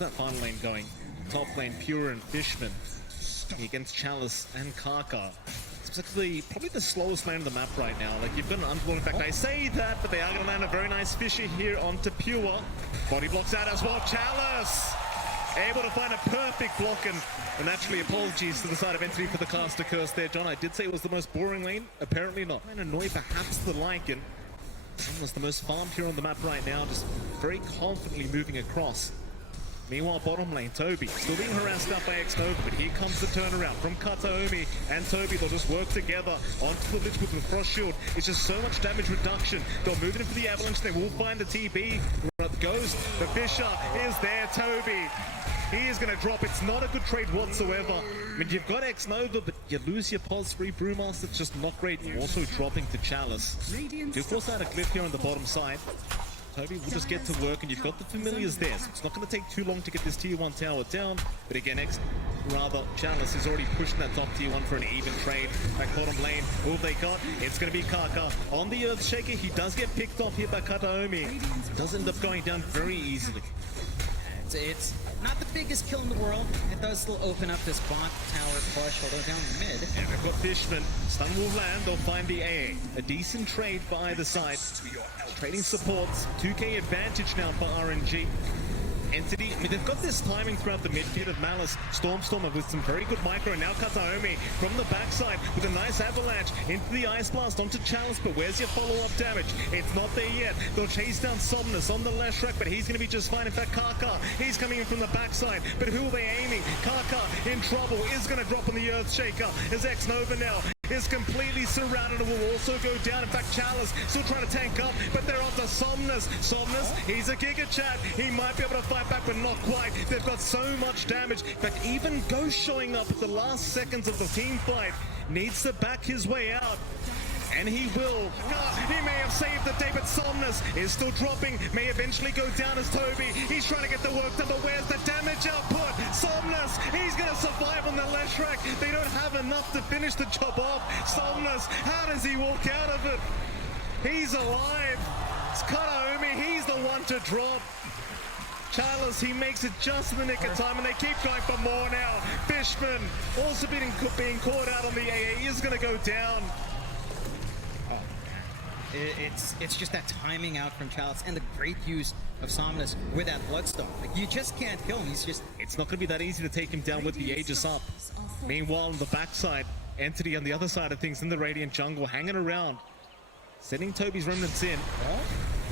that final lane going? Top lane, Pure and Fishman against Chalice and Kaka. Specifically, probably the slowest lane on the map right now. Like, you've got an Underlord. In fact, I say that, but they are going to land a very nice Fisher here onto Pure. Body blocks out as well. Chalice able to find a perfect block, and actually apologies to the side of Entity for the caster curse there, John. I did say it was the most boring lane. Apparently not. And annoy perhaps the Lycan. Almost the most farmed here on the map right now, just very confidently moving across. Meanwhile, bottom lane, Toby, still being harassed out by X-Nova, but here comes the turnaround from Kataomi and Toby. They'll just work together onto the Lich with the Frost Shield. It's just so much damage reduction. They'll move it into the Avalanche. They will find the TB. Ghost, the Fisher is there, Toby. He is going to drop. It's not a good trade whatsoever. I mean, you've got X-Nova, but you lose your pulse free Brewmaster. It's just not great. You're also dropping to Chalice. You force out a cliff here on the bottom side. Toby will just get to work, and you've got the familiars there, so it's not going to take too long to get this tier 1 tower down. But again, Chalice is already pushing that top tier 1 for an even trade. Back bottom lane, who have they got? It's going to be Kaka on the Earthshaker. He does get picked off here by Kataomi. Does end up going down very easily. It's not the biggest kill in the world. It does still open up this bot tower push, although down the mid. And we've got Fishman. Stun will land. They'll find the AA. A decent trade for either side. Trading supports. 2k advantage now for RNG. Entity, I mean, they've got this timing throughout the midfield of Malice, Stormstormer with some very good micro, and now Kataomi from the backside with a nice avalanche into the Ice Blast onto Chalice, but where's your follow-up damage? It's not there yet. They'll chase down Somnus on the left track, but he's going to be just fine. In fact, Kaka, he's coming in from the backside, but who are they aiming? Kaka in trouble, is going to drop on the Earthshaker as X-Nova now is completely surrounded and will also go down. In fact, Chalice still trying to tank up, but they're onto Somnus. Somnus, he's a Giga Chat. He might be able to fight back, but not quite. They've got so much damage. In fact, even Ghost showing up at the last seconds of the team fight needs to back his way out. And he will. He may have saved the day, but Somnus is still dropping. May eventually go down as Toby. He's trying to get the work done, but where's the damage output? Somnus, he's going to survive on the left track. They don't have enough to finish the job off. Somnus, how does he walk out of it? He's alive. It's Kataomi, he's the one to drop. Chalice, he makes it just in the nick of time, and they keep going for more now. Fishman, also being caught out on the AA, he is going to go down. It's just that timing out from Chalice and the great use of Somnus with that Bloodstone. Like, you just can't kill him. He's just... It's not going to be that easy to take him down with the Aegis up. Meanwhile, on the backside, Entity on the other side of things in the Radiant jungle, hanging around, sending Toby's remnants in.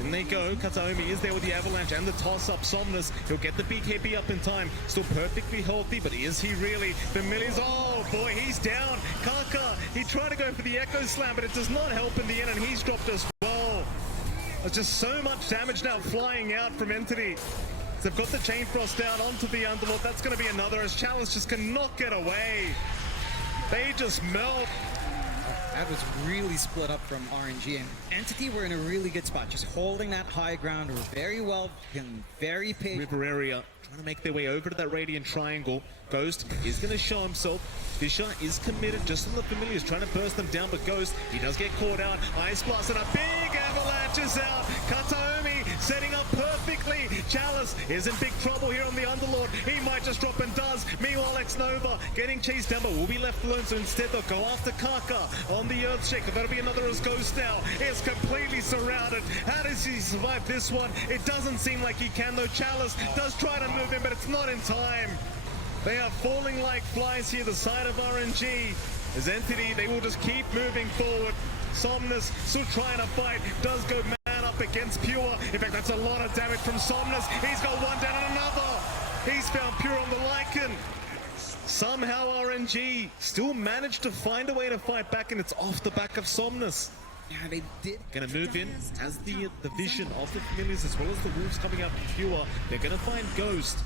In they go. Kataomi is there with the avalanche and the toss-up. Somnus, he'll get the BKB up in time. Still perfectly healthy, but is he really? Familiars, oh boy, he's down. Kaka, he tried to go for the Echo Slam, but it does not help in the end, and he's dropped as well. There's just so much damage now flying out from Entity. So they've got the Chain Frost down onto the Underlord. That's going to be another, as Chalice just cannot get away. They just melt. That was really split up from RNG, and Entity were in a really good spot, just holding that high ground very well and very patient. River area, trying to make their way over to that Radiant Triangle. Ghost is going to show himself. Fisher is committed just on the familiars, trying to burst them down, but Ghost, he does get caught out. Ice Blast and a big avalanche is out. Kataomi setting up perfectly. Chalice is in big trouble here on the Underlord. He might just drop and does. Meanwhile, X-Nova getting chased down, but will be left alone, so instead they'll go after Kaka on the Earthshaker. That'll be another as Ghost now. It's completely surrounded. How does he survive this one? It doesn't seem like he can, though. Chalice does try to move in, but it's not in time. They are falling like flies here, the side of RNG. As Entity, they will just keep moving forward. Somnus still trying to fight, does go man up against Pure. In fact, that's a lot of damage from Somnus. He's got one down and another. He's found Pure on the Lycan. Somehow RNG still managed to find a way to fight back, and it's off the back of Somnus. Yeah, they did. Gonna move in as the vision of the familiars as well as the wolves coming up with Pure. They're gonna find Ghost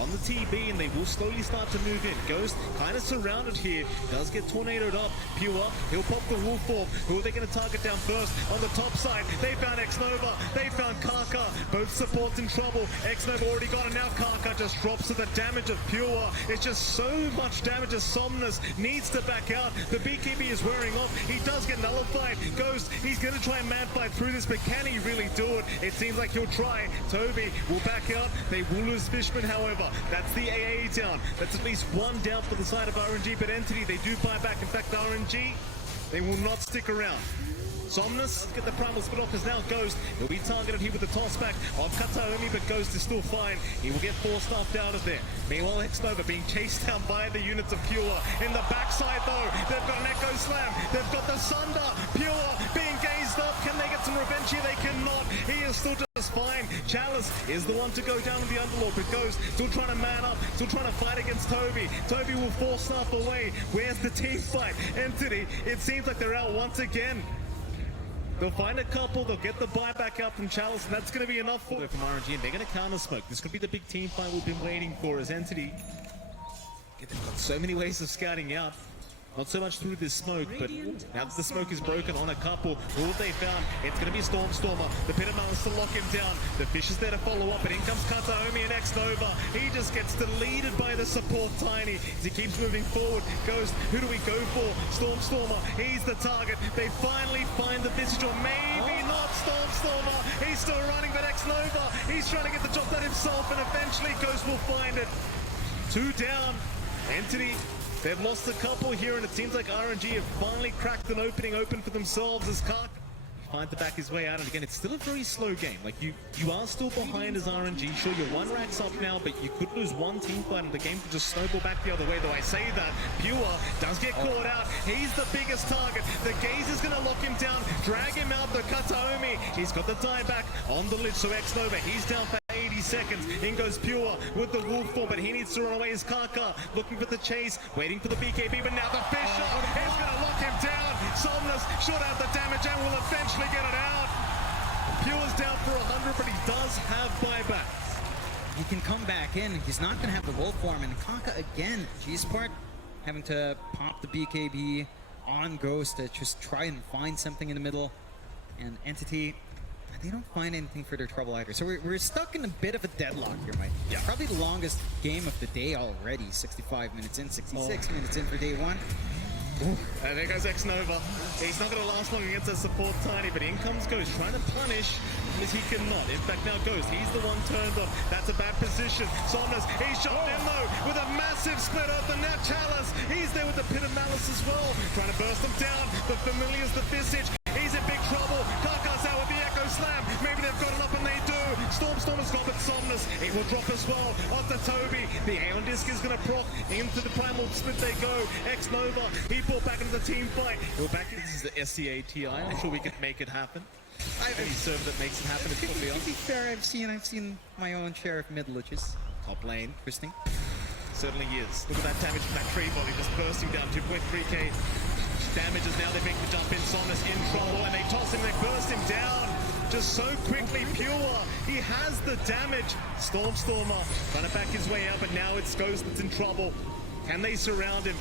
on the TB, and they will slowly start to move in. Ghost kind of surrounded here, does get tornadoed up. Pure, he'll pop the wolf form. Who are they going to target down first? On the top side, they found X-Nova, they found Kaka. Both supports in trouble. X-Nova already got it, now Kaka just drops to the damage of Pure. It's just so much damage as Somnus needs to back out. The BKB is wearing off. He does get nullified. Ghost, he's going to try and man fight through this, but can he really do it? It seems like he'll try. Toby will back out. They will lose Fishman, however. Nova. That's the AA down. That's at least one down for the side of RNG, but Entity, they do buy back. In fact, RNG, they will not stick around. Somnus, get the primal split off because now Ghost, he'll be targeted here with the toss back of Kataomi, but Ghost is still fine. He will get four-staffed out of there. Meanwhile, X-Nova being chased down by the units of Pure. In the backside though, they've got an Echo Slam, they've got the Sunder, Pure being gazed up. Can they get some revenge here? They cannot. He is still just fine. Chalice is the one to go down with the Underlord, but Ghost still trying to man up, still trying to fight against Toby. Toby will four-staff away. Where's the team fight? Entity, it seems like they're out once again. They'll find a couple, they'll get the buyback out from Chalice, and that's going to be enough for from RNG, and they're going to counter-smoke. This could be the big team fight we've been waiting for as Entity. They've got so many ways of scouting out. Not so much through this smoke, but now that the smoke is broken on a couple, who have they found? It's going to be Stormstormer. The Pit of Malice to lock him down. The Fish is there to follow up, and in comes Kataomi and X-Nova. He just gets deleted by the support Tiny as he keeps moving forward. Goes, who do we go for? Stormstormer, he's the target. They finally find the Visage, or maybe not Stormstormer. He's still running, but X-Nova, he's trying to get the job done himself, and eventually Ghost will find it. Two down. Entity, they've lost a couple here, and it seems like RNG have finally cracked an opening open for themselves as Kark finds to back his way out. And again, it's still a very slow game. Like, you are still behind as RNG. Sure, you're one racks up now, but you could lose one team fight and the game could just snowball back the other way. Though I say that, Pure does get caught out. He's the biggest target. The Gaze is going to lock him down, drag him out. The Kataomi, he's got the dieback on the Lich, so X-Nova, he's down for 80 seconds. In goes Pure with the wolf form, but he needs to run away as Kaka, looking for the chase, waiting for the BKB, but now the Fisher is going to lock him down. Somnus should have the damage and will eventually get it out. Pure's down for 100, but he does have buyback. He can come back in. He's not going to have the wolf form, and Kaka again, G-Sport having to pop the BKB on Ghost to just try and find something in the middle, and Entity, they don't find anything for their trouble either. So we're stuck in a bit of a deadlock here, Mike. Yeah. Probably the longest game of the day already. 65 minutes in, 66 minutes in for day one. Ooh. And there goes X-Nova. He's not going to last long against that support Tiny, but in comes Ghost, trying to punish as he cannot. In fact, now Ghost, he's the one turned up. That's a bad position. Somnus, he's shot in though with a massive split open. Now Chalice, he's there with the Pit of Malice as well, trying to burst him down. The Familiar's the Visage. He's in big trouble. Kaka's out with the Echo Slam. Maybe they've got it up, and they do. Stormstormer's got it. Somnus, it will drop as well. Onto Toby. The Aeon Disc is going to proc. Into the Primal Split they go. X-Nova, he fought back into the team fight. He'll back. This is the SCA TI. I'm sure we could make it happen. Any server that makes it happen is probably on. To be fair, I've seen my own share of mid liches. Top lane. Interesting. Certainly is. Look at that damage from that tree volley just bursting down 2.3k. Damages now, they make the jump in. Somnus in trouble, and they toss him, they burst him down just so quickly. Pure, he has the damage. Stormstormer trying to back his way out, but now it's Ghost that's in trouble. Can they surround him?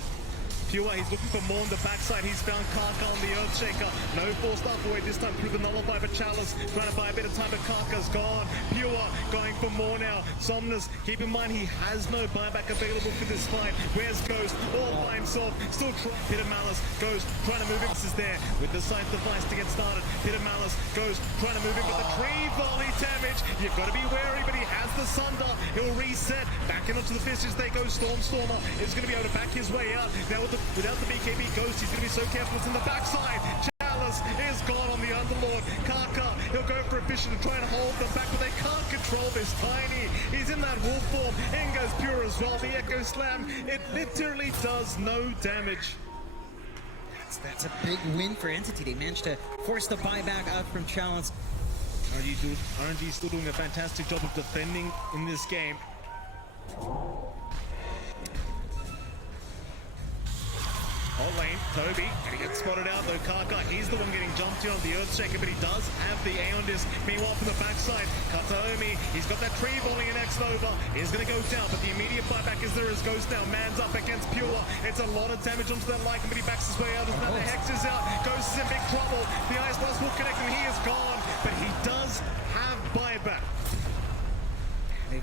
Pure, he's looking for more on the backside. He's found Karka on the Earthshaker. No forced up away this time through the Nullify, but Chalice trying to buy a bit of time, but Karka's gone. Pure going for more now. Somnus, keep in mind he has no buyback available for this fight. Where's Ghost? All by himself. Still trying. Pit of Malice, Ghost trying to move him. This is there with the Scythe device to get started. Pit of Malice, Ghost trying to move him, but the tree volley damage. You've got to be wary, but he has the Sunder. He'll reset. Back into the Visage they go. Stormstormer is going to be able to back his way out. Now without the BKB Ghost, he's going to be so careful. It's in the backside. Chalice is gone on the Underlord. Kaka, he'll go for a vision to try and hold them back, but they can't control this Tiny. He's in that wolf form. In goes Pure as well. The Echo Slam, it literally does no damage. That's a big win for Entity. They managed to force the buyback out from Chalice. RNG still doing a fantastic job of defending in this game. Whole lane, Toby, and he gets spotted out though. Karka, he's the one getting jumped in on the Earthshaker, but he does have the Aeon Disc. Meanwhile, from the backside, Kataomi, he's got that tree volley in X-Nova. He's going to go down, but the immediate buyback is there as Ghost now. Man's up against Pure. It's a lot of damage onto that Lycan, but he backs his way out. As now the Hex is out. Ghost is in big trouble. The Ice Blast will connect, and he is gone, but he does have buyback.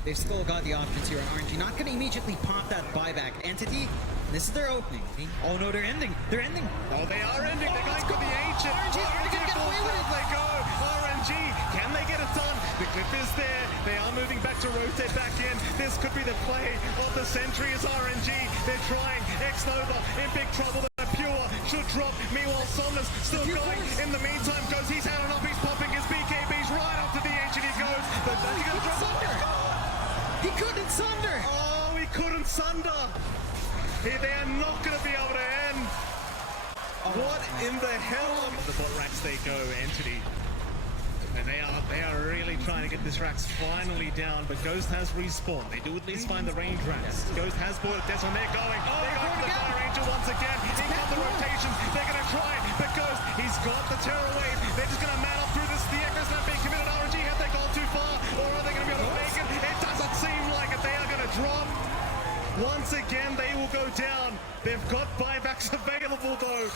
They've still got the options here on RNG. Not going to immediately pop that buyback. Entity, this is their opening. Oh no, they're ending. They're ending. Oh, they are ending. They're going for the ancient. RNG's going to get away with it. They go. RNG, can they get it done? The clip is there. They are moving back to rotate back in. This could be the play of the century as RNG. They're trying. X-Nova in big trouble. The Pure should drop. Meanwhile, Somnus still going. In the meantime, goes. He's had enough. He's popping his BKBs right up to the ancient. He goes. But he's going to drop. He couldn't sunder. Oh, he couldn't sunder. They are not going to be able to end. What in the hell? The bot racks they go, Entity. And they are really trying to get this racks finally down, but Ghost has respawned. They do at least find the range racks. Ghost has bought it. That's when they're going. They're going for the Fire Angel once again. In come the rotations. They're going to try, but Ghost, he's got the Terror Wave. They're just going to man up through this. The Echo's not being committed. RNG, have they gone too far? Or are they going to be able to make it? It doesn't seem like it. They are going to drop. Once again, they will go down. They've got buybacks available though.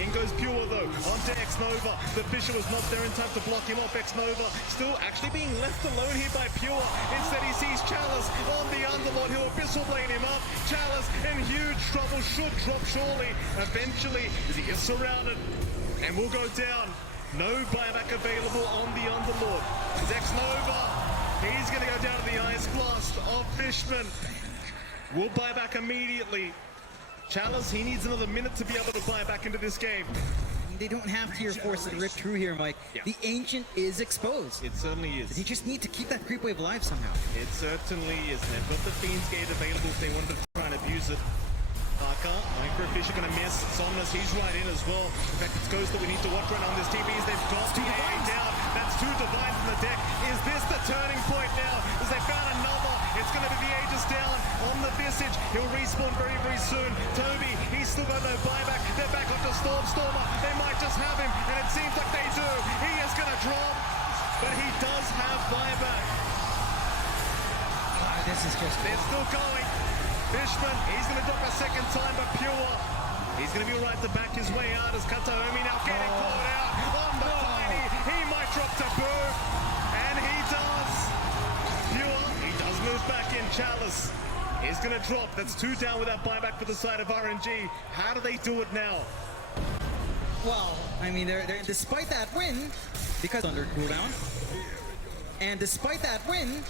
In goes Pure though, onto X-Nova. The Fisher was not there in time to block him off. X-Nova still actually being left alone here by Pure. Instead he sees Chalice on the Underlord. He'll Abyssal Blade him up. Chalice in huge trouble, should drop surely. Eventually, as he is surrounded and will go down. No buyback available on the Underlord. It's X-Nova. He's going to go down to the Ice Blast of Fishman. Will buy back immediately. Chalice, he needs another minute to be able to buy back into this game. They don't have tier 4s to rip through here, Mike. Yeah. The Ancient is exposed. It certainly is. They just need to keep that creep wave alive somehow. It certainly is. They've got the Fiend's Gate available if they wanted to try and abuse it. Parker, Microfish are going to miss. Somnus, he's right in as well. In fact, it's Ghost that we need to watch right on this TVs. They've got the AA down. That's 2 Divines in the deck. Is this the turning point now? As they found another. It's going to be the Aegis down on the Visage. He'll respawn very, very soon. Toby, he's still got no buyback. They're back onto Stormer. They might just have him, and it seems like they do. He is going to drop, but he does have buyback. This is just... They're still going. Fishman, he's going to drop a second time, but Pure, he's going to be right to back his way out as Kataomi now getting caught out on the Tiny. He might drop to Boo, and he does. Pure, he does move back in. Chalice is going to drop. That's 2 down with that buyback for the side of RNG. How do they do it now? Well, I mean, they're despite that win, because under cooldown, and despite that win,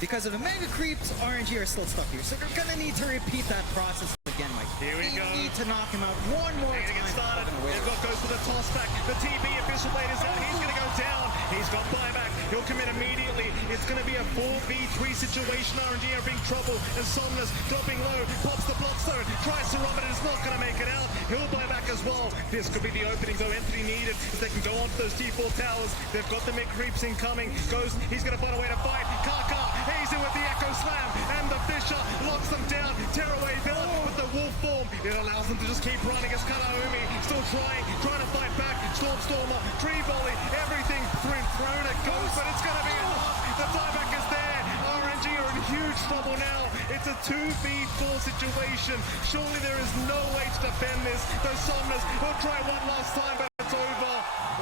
because of the mega creeps, RNG are still stuck here. So they're gonna need to repeat that process again, Mike. Here we go. They need to knock him out one more time. Get started. They've got Ghost with a toss back. The TB Abyssal Blade is out. He's gonna go down. He's got buyback. He'll commit immediately. It's gonna be a 4v3 situation. RNG are being trouble. And Somnus dropping low. Pops the Bloodstone. Tries to run it. It's not gonna make it out. He'll buy back as well. This could be the opening though. Entity needed as they can go onto those T4 towers. They've got the mid creeps incoming. Ghost, he's gonna find a way to fight. Kaka, he's in with the Echo Slam. And the Fisher locks them down. Tearaway villain with the wolf form. It allows them to just keep running as Kanaumi still trying to fight back. Stormer, tree volley, everything thrown at Ghost, but it's gonna be enough. The buyback is there. RNG are in huge trouble now. It's a 2v4 situation. Surely there is no way to defend this. The Somnus will try one last time, but it's over.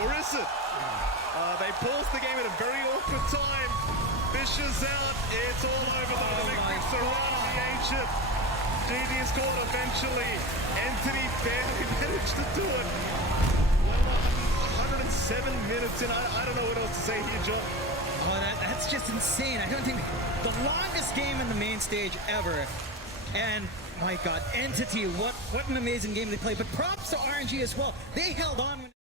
Or is it? They paused the game at a very awkward time. Fisher's out. It's all over. The victory surrounding the Ancient. GG scored eventually. Entity barely managed to do it. Well, 107 minutes in. I don't know what else to say here, John. Oh, that's just insane. I don't think the longest game in the main stage ever. And my God, Entity, what an amazing game they played. But props to RNG as well. They held on.